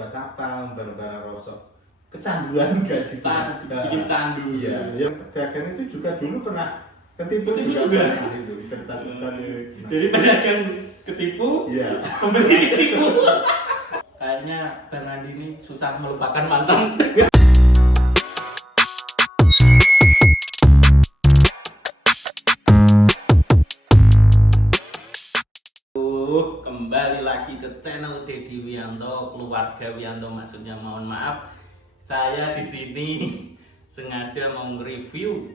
buat apa barang-barang rosok, kecanduan kayak gitu. Bikin candu. Iya, yang pedagang itu juga dulu pernah ketipu juga. Pernah itu cerita-cerita. Jadi pedagang ketipu, Iya. pembeli ketipu. Kayaknya Bang Andi ini susah melupakan mantan. Kembali lagi ke channel Dedi Wianto, keluarga Wianto maksudnya. Mohon maaf, saya di sini sengaja mau review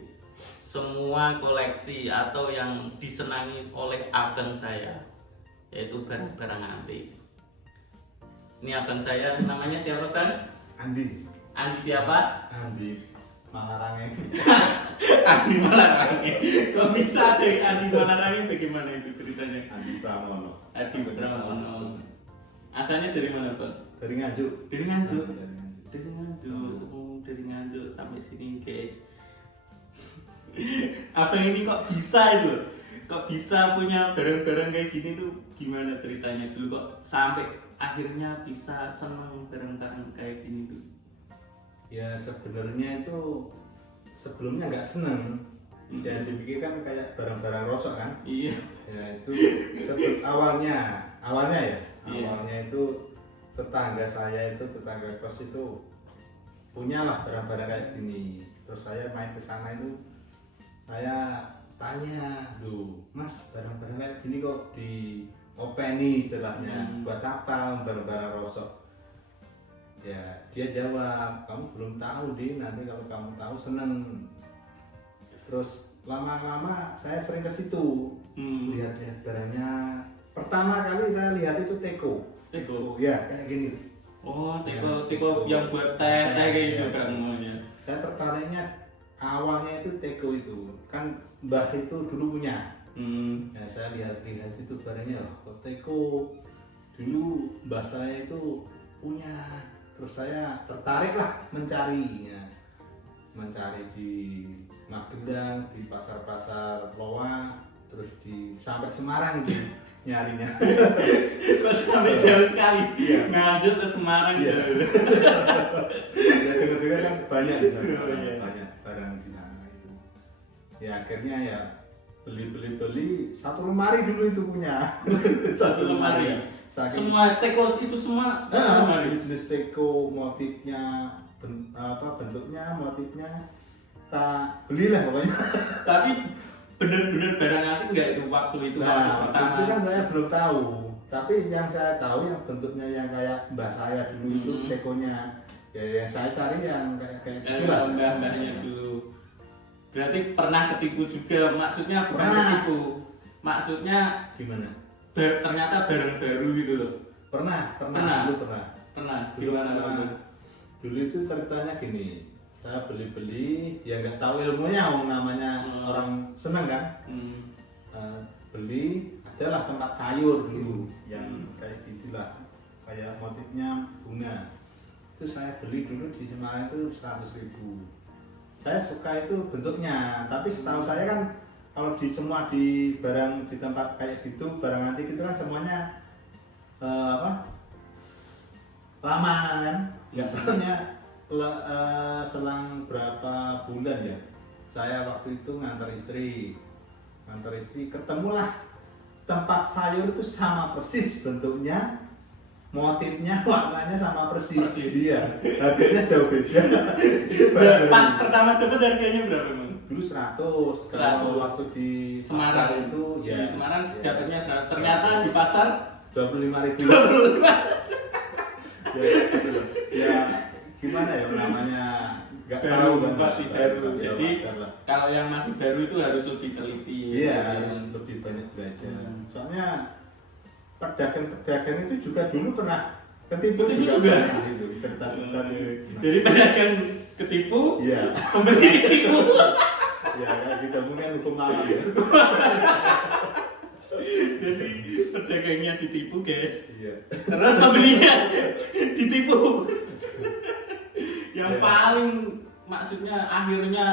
semua koleksi atau yang disenangi oleh abang saya, yaitu barang-barang antik. Ini abang saya, namanya siapa Bang? Andi. Andi siapa? Andi Malarange. Andi Malarange. Kok bisa deh Andi Malarange? Bagaimana itu ceritanya? Andi Pramono. Adi Pramono. Asalnya dari mana, Bang? Dari Nganjuk. Dari Nganjuk. Dari Nganjuk. Dari Nganjuk. Oh, dari Nganjuk sampai sini, guys. Apa ini kok bisa itu? Kok bisa punya barang-barang kayak gini tuh? Gimana ceritanya dulu kok sampai akhirnya bisa senang barang-barang kayak gini tuh? Ya sebenarnya itu sebelumnya nggak seneng. Ya dipikir kan kayak barang-barang rosok kan. Iya. Ya itu awalnya ya. Iya. Awalnya itu tetangga kos itu punyalah barang-barang kayak gini. Terus saya main ke sana itu saya tanya, "Duh, Mas, barang-barang kayak gini kok di openi istilahnya. Buat apa barang-barang rosok?" Ya, dia jawab, "Kamu belum tahu, Din, nanti kalau kamu tahu seneng." Terus lama-lama saya sering ke situ lihat-lihat barangnya. Pertama kali saya lihat itu teko. Ya kayak gini. Oh, Ya, teko yang buat teh kayak gitu ya. kan namanya. Saya tertariknya awalnya itu teko itu kan mbah itu dulu punya. Ya, saya lihat-lihat itu barangnya, kok teko dulu mbah saya itu punya. Terus saya tertarik lah mencarinya, mencari di Magelang, di pasar-pasar Loa, terus sampai Semarang itu nyarinya. Kok sampai jauh sekali? Iya. Nganjuk ke Semarang. Iya. Jauh. Ya dengar-dengar kan banyak di sana, Oh, iya. banyak barang di sana itu. Ya akhirnya ya beli satu lemari dulu itu punya. Satu lemari. Saking Semua teko itu semua satu lemari. jenis teko, motifnya, bentuknya, motifnya, tak belilah pokoknya. Tapi bener-bener barang antik nggak itu waktu itu Nah, waktu pertama? itu kan saya belum tahu. Tapi yang saya tahu yang bentuknya yang kayak mbah saya dulu itu tekonya. Ya yang saya cari yang kayak itulah. Mbah-mbahnya dulu. Berarti pernah ketipu juga, maksudnya bukan Pernah. ketipu. Maksudnya Gimana? ternyata barang baru gitu loh. Pernah. Pernah. Dulu pernah. Pernah. Dulu Gimana pernah. waktu? Dulu itu ceritanya gini. Saya beli, ya nggak tahu ilmunya, namanya orang seneng kan. Beli, adalah tempat sayur dulu yang kayak gitulah, kayak motifnya bunga. Itu saya beli dulu di Semarang itu 100.000. Saya suka itu bentuknya, tapi setahu saya kan kalau semua di barang di tempat kayak gitu, barang antik itu kan semuanya lama kan, nggak tahunya selang berapa bulan ya. Saya waktu itu ngantar istri ketemulah tempat sayur itu sama persis bentuknya, motifnya, warnanya sama persis. Iya, harganya jauh beda. Pas pertama dapat harganya berapa Bang? Dulu 100. Kalau waktu di Semarang pasar itu di ya Semarang ya, dapatnya 100. Ternyata di pasar 25.000. Ya gimana ya namanya, nggak tahu kan, masih baru. tapi ya Jadi wajar lah. kalau yang masih baru itu harus lebih teliti. Iya, harus lebih banyak belajar. Soalnya pedagang itu juga dulu pernah ketipu juga. Pernah itu cerita-cerita. Jadi pedagang ketipu, Iya. pembeli ketipu. Ya kita mungkin hukum alam ya. Jadi pedagangnya ditipu guys, Iya. terus pembelinya ditipu. Yang Iya. paling maksudnya akhirnya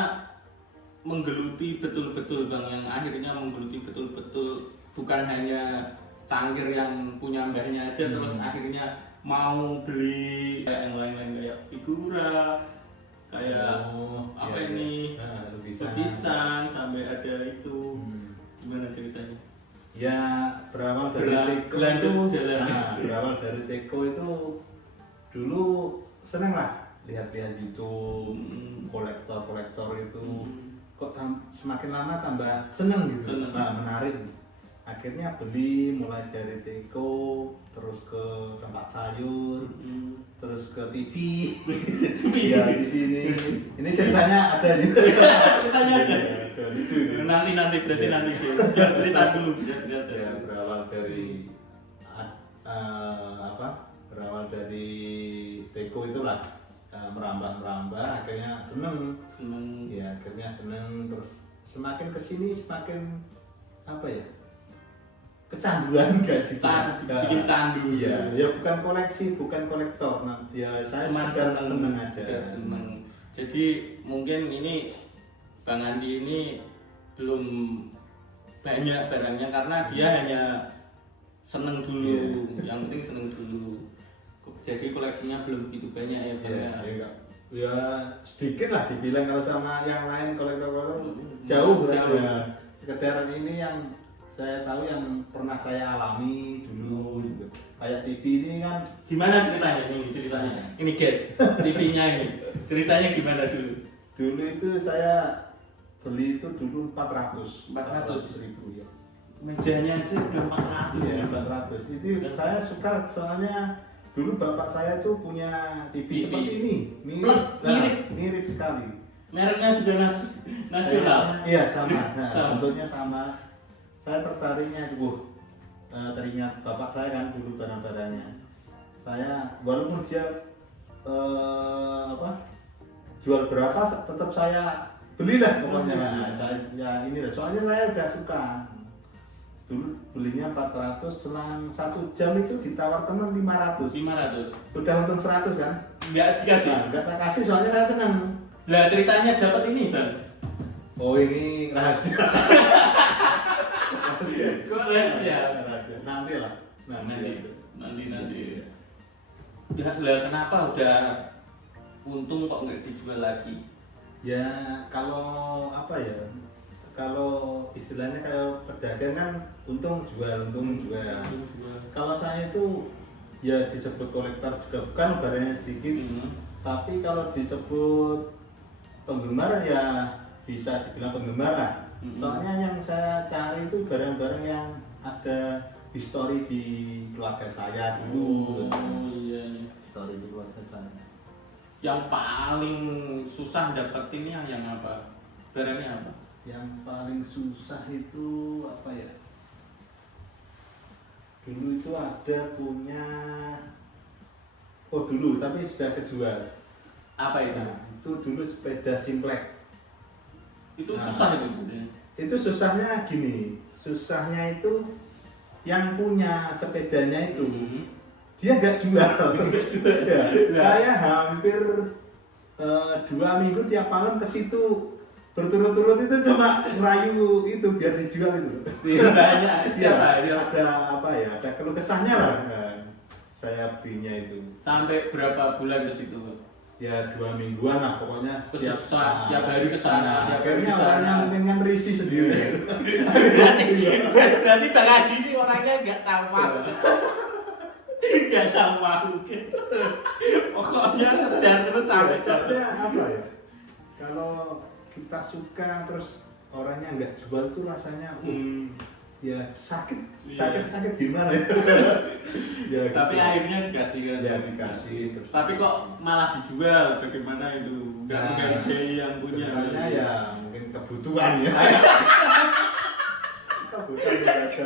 menggeluti betul-betul Bang, yang akhirnya menggeluti betul-betul, bukan hanya cangkir yang punya mbahnya aja terus akhirnya mau beli kayak apa iya, ini iya. Lukisan. lukisan sampai ada itu. Gimana ceritanya? Ya berawal dari teko Berlanjut itu, jalan. berawal dari teko itu dulu seneng lah lihat-lihat YouTube, kolektor itu kok semakin lama tambah seneng gitu, Seneng. Nah, menarik. Akhirnya beli mulai dari teko, terus ke tempat sayur, terus ke TV. Ya di sini. Ini ceritanya ada nih. Ceritanya ada. Ada lucu ini. Nanti berarti Iya. nanti biar cerita dulu biar cerita. Ya berawal dari berawal dari teko itulah merambah akhirnya seneng Seneng. ya akhirnya seneng terus semakin kesini semakin apa ya kecanduan kayak gitu. Bikin candu. Iya ya bukan koleksi bukan kolektor nah, ya saya Cuma sekedar seneng aja sekedar seneng. Jadi mungkin ini Bang Andi ini belum banyak barangnya karena dia hanya seneng dulu. Yang penting seneng dulu. Jadi koleksinya belum begitu banyak ya Bang. ya enggak ya sedikit lah dibilang kalau sama yang lain kolektor jauh ya sekedar ini yang saya tahu yang pernah saya alami dulu gitu. Kayak TV ini kan Gimana ceritanya ini ceritanya? Ini guys, TV-nya ini. Ceritanya gimana dulu? dulu itu saya beli itu dulu 400 ribu ya. Mejanya aja udah 400 Iya, ya, Bang. 400 itu saya suka soalnya dulu bapak saya tuh punya TV seperti ini mirip sekali Mereknya juga nasional. Iya sama, nah, Sama. bentuknya sama. Saya tertariknya, teringat bapak saya kan dulu barang-barangnya. Saya walaupun dia jual berapa, tetap saya belilah pokoknya. Nah, saya ya ini lah. Soalnya saya udah suka. Dulu belinya 400, selang 1 jam itu ditawar teman 500. 500. Udah untung 100 kan? Enggak dikasih. Nah, enggak tak kasih soalnya saya senang. Lah ceritanya dapat ini, Bang. Oh ini rahasia. Kok rahasia? Rahasia. Nanti lah. Nanti. Lah kenapa udah untung kok nggak dijual lagi? Ya kalau apa ya? Kalau istilahnya kalau pedagang kan untung jual. Kalau saya itu ya disebut kolektor juga bukan barangnya sedikit. Tapi kalau disebut penggemar ya bisa dibilang penggemar lah. Soalnya yang saya cari itu barang-barang yang ada histori di keluarga saya dulu. Iya. Histori di keluarga saya. Yang paling susah dapetin yang apa? Barangnya apa? Yang paling susah itu apa ya? Dulu itu ada punya dulu tapi sudah kejual. Apa itu? Nah, itu dulu sepeda Simplek. Itu susah itu. Itu susahnya gini, susahnya itu yang punya sepedanya itu dia nggak jual. Ya, saya hampir 2 minggu tiap malam ke situ berturut-turut itu coba ngerayu itu biar dijual itu. Banyak. Siapa? Ada apa ya? Ada keluh kesahnya lah. Nah, saya belinya itu. Sampai berapa bulan ke situ? Ya 2 mingguan lah pokoknya setiap tiap hari ke sana, tiap hari akhirnya ke sana. orangnya mungkin kan risih sendiri. Berarti Bang Adi ini orangnya nggak tahu malu. Nggak tahu malu guys. Pokoknya kejar terus sampai Soalnya apa ya? Kalau kita suka terus orangnya nggak jual tuh rasanya ya sakit gimana ya? Ya tapi gitu. akhirnya dikasih kan? Ya dikasih terus. Tapi kok malah dijual? Bagaimana itu? Nggak menghargai yang punya? Sebenarnya ya mungkin kebutuhan ya. Kebutuhan aja.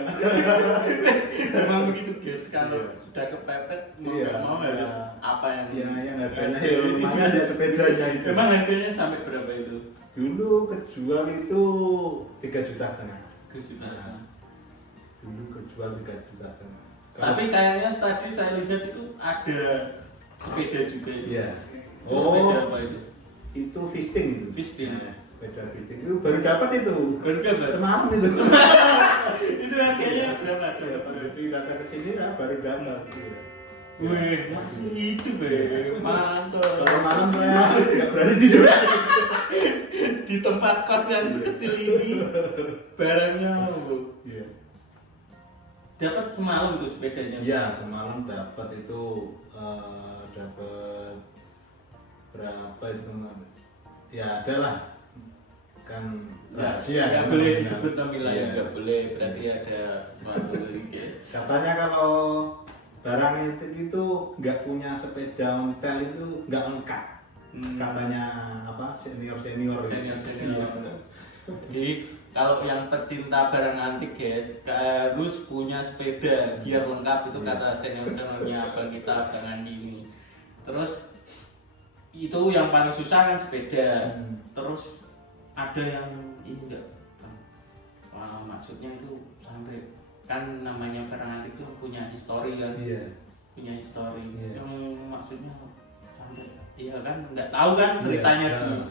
Memang begitu guys. Kalau Iya. sudah kepepet mau Iya, nggak mau harus ya. apa yang Yang harganya ya lumayan ya sepedanya itu. Memang harganya sampai berapa itu? Dulu kejual itu 3,5 juta. 3 juta. Dulu kejual 3,5 juta. Tapi kayaknya tadi saya lihat itu ada sepeda juga itu. Iya. Itu sepeda apa itu? Itu fisting itu. Fisting. Nah, sepeda fisting itu baru dapat itu. Baru dapat? Semalam itu. Itu harganya berapa? Jadi datang ke sini ya baru dapat. Wih, masih hidup ya, mantap. Kalau malam saya nggak berani tidur. Di tempat kos yang sekecil ini barangnya Iya. dapat semalam tuh sepedanya. Iya, semalam dapat itu dapat berapa itu? Ya adalah kan rahasia. Nggak boleh disebut nominalnya, Iya. nggak boleh, berarti ada sesuatu guys. Katanya kalau barang itu nggak punya sepeda ontel itu nggak lengkap. Katanya apa senior. Jadi kalau yang pecinta barang antik guys harus punya sepeda biar lengkap, itu kata seniornya abang kita, Bang Andi ini. Terus itu yang paling susah kan sepeda. Terus ada yang ini enggak? Wah, maksudnya itu sampai kan namanya barang antik itu punya histori kan? Iya. Punya histori. Iya. Yang maksudnya sampai iya kan nggak tahu kan ceritanya Iya. dulu.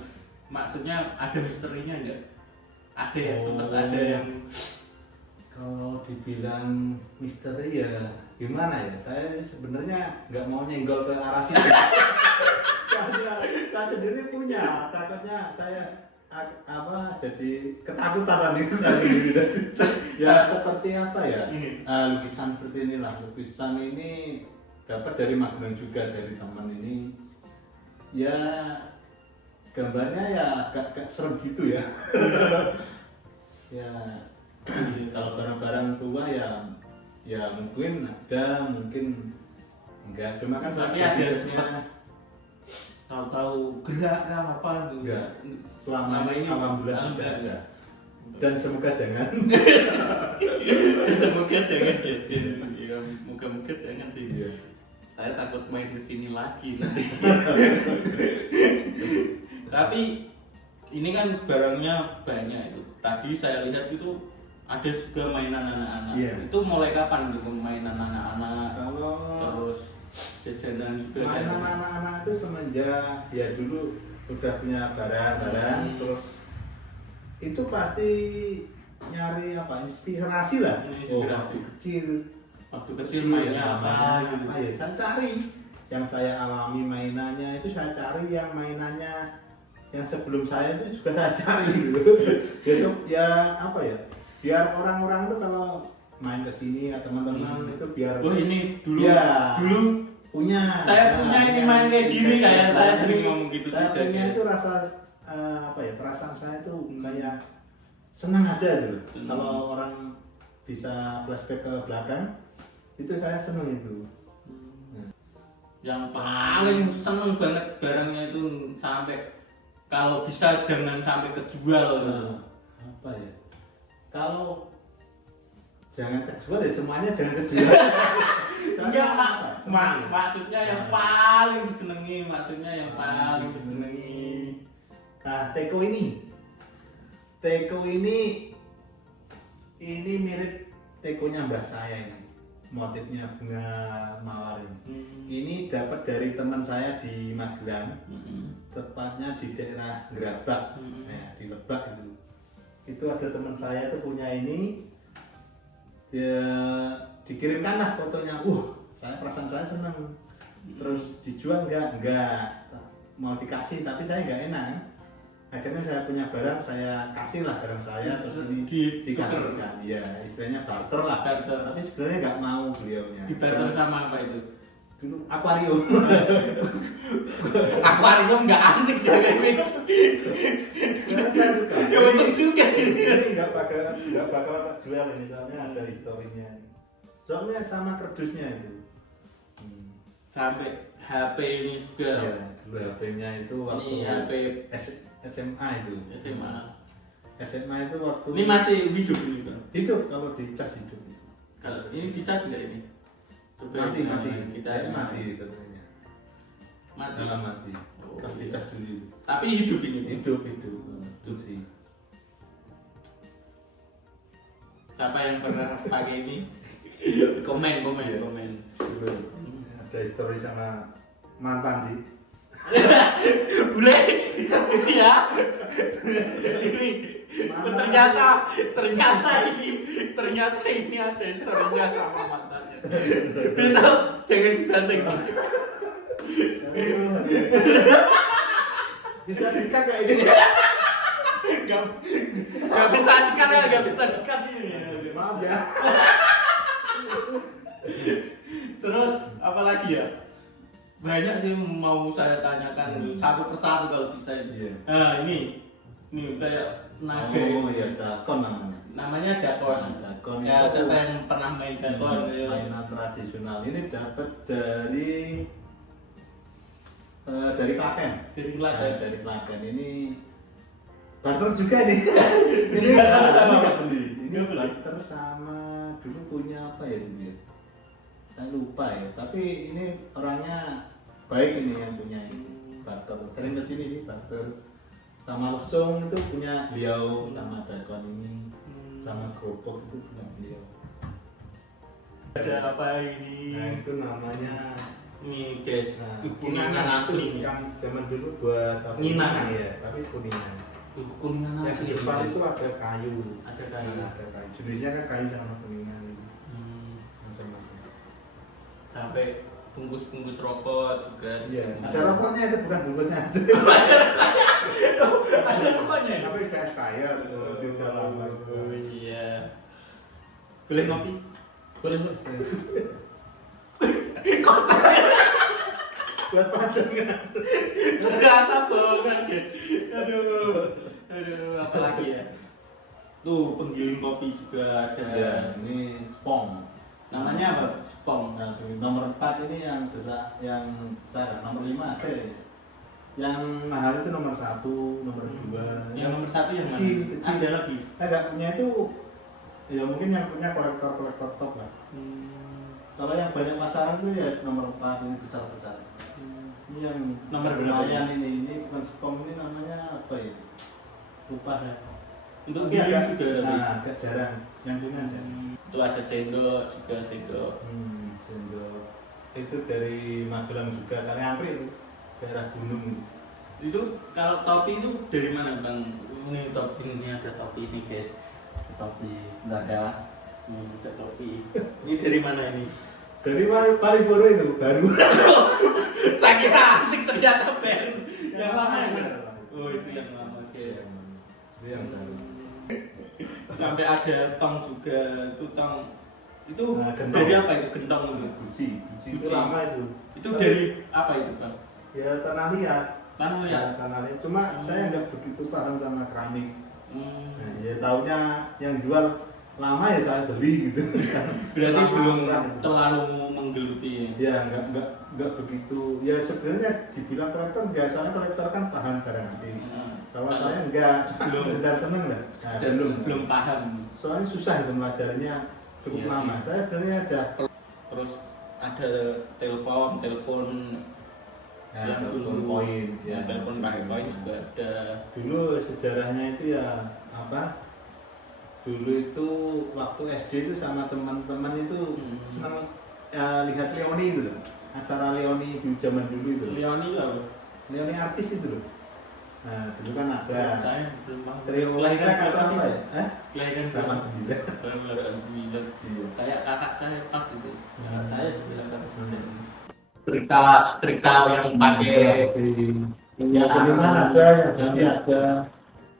Maksudnya ada misterinya enggak? Ada ya, sempat Oh. ada yang Kalau dibilang misteri ya gimana ya? Saya sebenarnya nggak mau nyenggol ke arah situ. saya sendiri punya, takutnya saya jadi ketakutan nanti saya sendiri. Ya seperti apa ya? Lukisan seperti inilah. Lukisan ini dapat dari Magelang juga, dari teman ini. Ya gambarnya ya agak serem gitu ya. Ya kalau barang-barang tua ya mungkin ada, mungkin enggak, cuma kan Tapi pada ada prinsipnya tahu-tahu gerak kan apa gitu. enggak. Selama ini alhamdulillah tidak ada. Dan semoga jangan. Semoga jangan guys. Ya, moga-moga jangan sih. Iya. Saya takut main ke sini lagi nanti. Tapi ini kan barangnya banyak itu. Tadi saya lihat itu ada juga mainan anak-anak. Iya. Itu mulai kapan gitu mainan anak-anak? Kalau Terus jajanan juga mainan anak-anak itu semenjak ya dulu udah punya barang-barang, terus itu pasti nyari apa inspirasi lah. Inspirasi. Waktu Waktu kecil mainnya ya, apa gitu. ya saya cari yang saya alami mainannya itu, saya cari yang mainannya yang sebelum saya itu juga saya cari gitu. Ya apa ya, biar orang-orang tuh kalau main ke sini ya teman-teman itu biar Oh ini dulu ya, dulu punya. saya punya ini main kayak gini, kayak saya sering ngomong gitu saya juga punya guys. itu rasa apa ya, perasaan saya itu kayak senang aja gitu. Kalau orang bisa flashback ke belakang itu saya seneng itu. Yang paling seneng banget barangnya itu sampai kalau bisa jangan sampai kejual gitu. Apa ya? Kalau jangan kejual ya semuanya jangan kejual. Enggak, apa? maksudnya yang paling disenengi, maksudnya yang paling disenengi. Nah, teko ini mirip tekonya mbah saya ini. Motifnya bunga mawar ini. Ini dapat dari teman saya di Magelang, tepatnya di daerah Gerabak, ya, di Lebak itu. Itu ada teman saya itu punya ini, ya dikirimkan lah fotonya. Perasaan saya seneng. Terus dijual enggak, mau dikasih tapi saya enggak enak. Akhirnya saya punya barang, saya kasih lah barang saya, terus ini dikasihkan. Iya, istilahnya barter lah. Barter. Tapi sebenarnya nggak mau beliaunya. Di barter sama apa itu? Dulu akuarium. Akuarium nggak antik jangan itu. Karena saya suka. Ya untung juga ini. Ini nggak bakal tak jual ini, soalnya ada historinya. Soalnya sama kerdusnya itu. Sampai HP ini juga. Iya, dulu HP-nya itu waktu Ini HP SMA itu. SMA itu waktu Ini masih hidup ini Bang. hidup, kalau dicas hidup. Kalau ini dicas nggak ini? Coba Mati kita mati katanya. mati. Mati. Oh, Kalau iya. dicas dulu. Tapi hidup ini Bang. Hidup itu sih. Siapa yang pernah pakai ini? Komen. Dulu ada histori sama mantan sih. Boleh ya. Ini ternyata ini ada historinya sama mantannya. Besok jangan dibanting. Bisa dikat kayak ini. Gak bisa dikat ya, gak bisa dikat ini. Maaf ya. Terus apa lagi ya? Banyak sih mau saya tanyakan satu persatu kalau bisa ini. Iya. Nah ini kayak naga. Oh iya, dakon namanya. Namanya dakon. Dakon Ya itu siapa yang pernah main dakon? Ya. mainan tradisional. Ini dapat dari Klaten. Dari Nah, Klaten. dari Klaten ini barter juga nih. Ini Nggak beli. Ini Nggak beli. barter sama dulu punya apa ya dulu ya? Saya lupa ya. Tapi ini orangnya baik ini yang punya ini. Barter. Sering kesini sih barter. Sama lesung itu punya beliau, sama dakon ini, sama kerupuk itu punya beliau. Ada apa ini? Nah itu namanya Nih guys, kuningan kuningan asli nih. yang zaman dulu buat apa? Nginang. Ya, tapi kuningan. Kuningan Yang asli. di depan guys. itu ada kayu. Ada kayu. Nah, ada kayu. Jenisnya kan kayu sama kuningan Hmm, macam-macam. sampai bungkus-bungkus rokok juga. Iya. Ada rokoknya itu bukan bungkusnya aja. Ada rokoknya. Tapi kayak kaya di dalam. Oh iya. Boleh ngopi? Boleh ngopi. Kok saya Buat pajangan. ternyata banget guys. Aduh, apa lagi ya? Tuh penggiling kopi juga ada. Ya, ini spong. Namanya apa? Spong. Nah, di nomor 4 ini yang besar, nomor 5 ada ya. Yang mahal itu nomor 1, nomor 2. Yang nomor 1 yang mana? kecil. Ada lagi. Saya nggak punya itu, ya mungkin yang punya kolektor top lah. Kalau yang banyak pasaran itu ya nomor 4 ini besar-besar. Ini yang Nomor berapa? lumayan ini bukan spong, ini namanya apa ya? Lupa ya. Untuk Tapi giling agak, juga ada. nah, agak jarang yang punya aja. Itu ada sendok juga sendok. Sendok. Itu dari Magelang juga, kali Angkri itu daerah gunung. Itu kalau topi itu dari mana bang? Ini topi, ini ada topi ini guys. Topi sebentar ya. Ada topi. Ini dari mana ini? Dari Malioboro itu baru. Saya kira asik ternyata Ben. Yang lama ya Ben? Lama. Oh itu yang lama guys. Itu yang baru. Sampai ada tong juga. Itu tong. Itu Nah, gentong. dari apa itu gentong itu? Guci itu Guci. lama itu. Itu dari apa itu bang? Ya tanah liat. Tanah ya. Tanah liat. Cuma saya nggak begitu paham sama keramik. Hmm. Nah, ya taunya yang jual lama ya saya beli gitu. Berarti Lama, belum murah. terlalu menggeluti. Ya nggak begitu. Ya sebenarnya dibilang kolektor nggak, soalnya kolektor kan paham barang antik. Kalau saya nggak, cuma Belum. sekedar seneng lah. Nah, Dan belum paham. Soalnya susah itu melajarinya, cukup Iya lama. sih. Saya sebenarnya ada Terus ada telepon yang telepon dulu koin, ya telepon pakai koin juga ada. Dulu sejarahnya itu ya apa? Dulu itu waktu SD itu sama teman-teman itu senang ya, lihat Leoni itu loh. Acara Leoni di zaman dulu itu. Leoni lah. Leoni artis itu loh. Nah, dulu kan ada Saya belum paham. trio Kelahiran Black atau berapa sih? apa ya? Hah? Kelahiran 89. Tahun 89. Iya. Kayak kakak saya pas itu. Kakak saya juga 89. Setrika yang pakai Ya, kuningan ada, yang putih ada.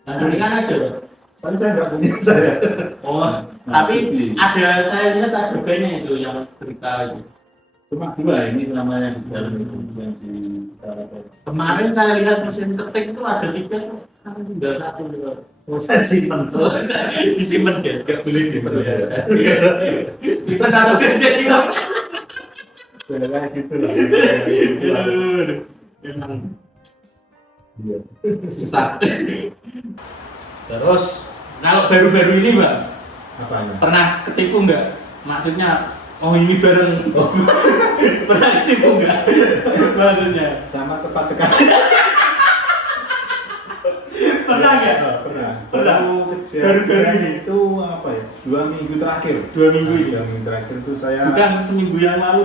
Nah, ini kan ada. Tapi saya nggak punya saya. Oh, tapi ada saya lihat ada banyak itu yang setrika itu. Cuma 2 ini namanya di dalam itu yang di Karapan. Kemarin saya lihat mesin ketik itu ada 3 tuh. Kan tinggal 1 gitu. Oh, saya simpan. Oh, saya disimpan guys, gak boleh disimpan ya. Kita atau kerja juga. Kayak gitu lah. Kayak gitu lah. Emang Iya. susah. Terus kalau baru-baru ini bang, Apanya? pernah ketipu nggak? Maksudnya, oh ini bareng. Pernah ketipu nggak? Maksudnya? Sama tepat sekali. Pernah nggak? Pernah. Pernah. Baru-baru ini itu apa ya? 2 minggu terakhir. 2 minggu ini. 2 minggu terakhir itu saya. Bukan seminggu yang lalu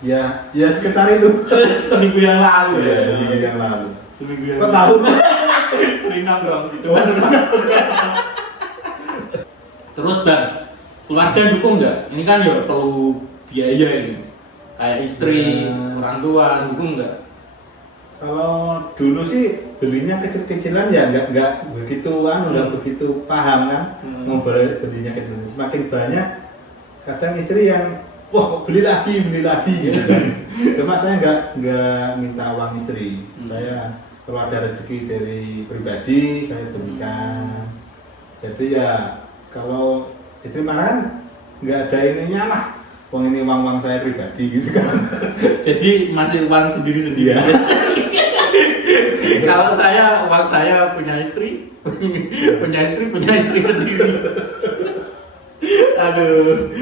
ya? Ya sekitar itu. Seminggu yang lalu ya? Ya, minggu yang lalu. Seminggu yang Kok lalu. tahu? Sering nongkrong gitu. Terus bang, keluarga dukung nggak? Ini kan ya perlu biaya ini. Kayak istri, Ya. orang tua dukung nggak? Kalau dulu sih belinya kecil-kecilan ya nggak begitu nggak begitu paham kan mau belinya kecil. Semakin banyak kadang istri yang wah kok beli lagi gitu kan. Cuma saya nggak minta uang istri. Saya kalau ada rezeki dari pribadi saya berikan. Jadi ya kalau istri marah nggak ada ininya lah. Uang ini uang saya pribadi gitu kan. Jadi masih uang sendiri-sendiri. Iya. Kalau saya uang saya punya istri punya istri sendiri. Aduh.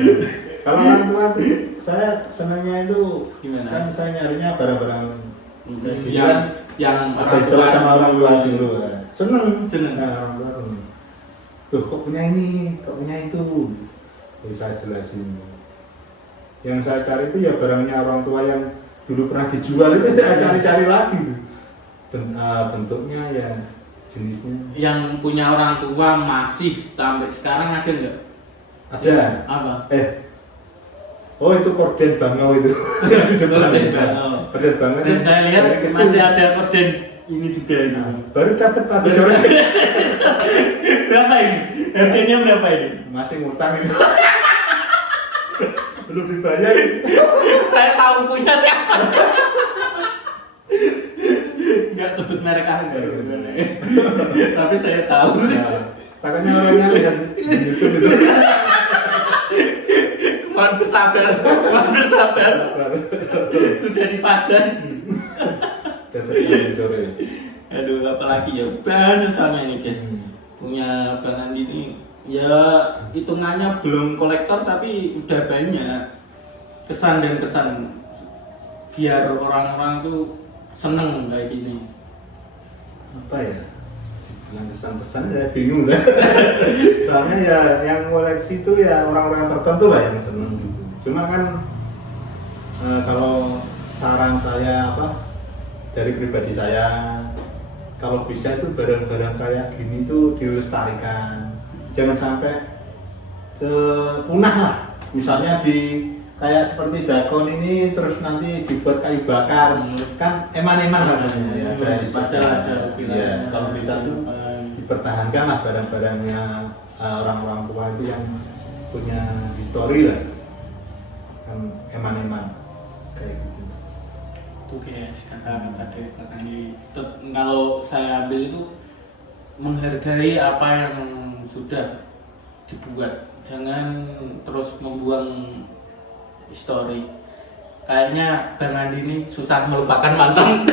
Kalau orang tua tuh saya senangnya itu Gimana? kan saya nyarinya barang-barang kayak gitu yang kan yang ada istilah sama orang tua dulu seneng Seneng. Nah, orang tua seneng tuh kok punya ini kok punya itu bisa jelasin yang saya cari itu ya barangnya orang tua yang dulu pernah dijual itu saya cari-cari lagi bentuknya ya jenisnya yang punya orang tua masih sampai sekarang ada nggak? ada Apa? Oh itu korden bangau itu di depan Korden bangau. korden bangau Dan saya lihat dari kecil. masih ada korden ini juga ini. Nah, baru dapat habis orang Berapa ini? Harganya berapa ini? masih ngutang itu belum dibayar Saya tahu punya siapa. Nggak sebut merek angga. Tapi saya tahu. nah, takutnya orangnya lihat di YouTube itu Mohon bersabar. Sudah dipajang. dapat dari sore Aduh, apalagi ya banyak sama ini guys. Punya Bang Andi ini ya hitungannya belum kolektor tapi udah banyak kesan dan kesan biar orang-orang tuh seneng kayak gini. apa ya yang pesan-pesan saya bingung saya soalnya ya yang koleksi itu ya orang-orang tertentu lah yang seneng gitu cuma kan kalau saran saya dari pribadi saya kalau bisa itu barang-barang kayak gini tuh dilestarikan jangan sampai punah lah misalnya di kayak seperti dakon ini terus nanti dibuat kayu bakar kan eman-eman rasanya ya Ada ya kalau bisa tuh dipertahankan lah barang-barangnya orang-orang tua itu yang punya histori lah kan eman-eman kayak gitu tuh guys kata-kata dari Bang Andi. Kalau saya ambil itu menghargai apa yang sudah dibuat jangan terus membuang histori. Kayaknya Bang Andi ini susah melupakan mantan.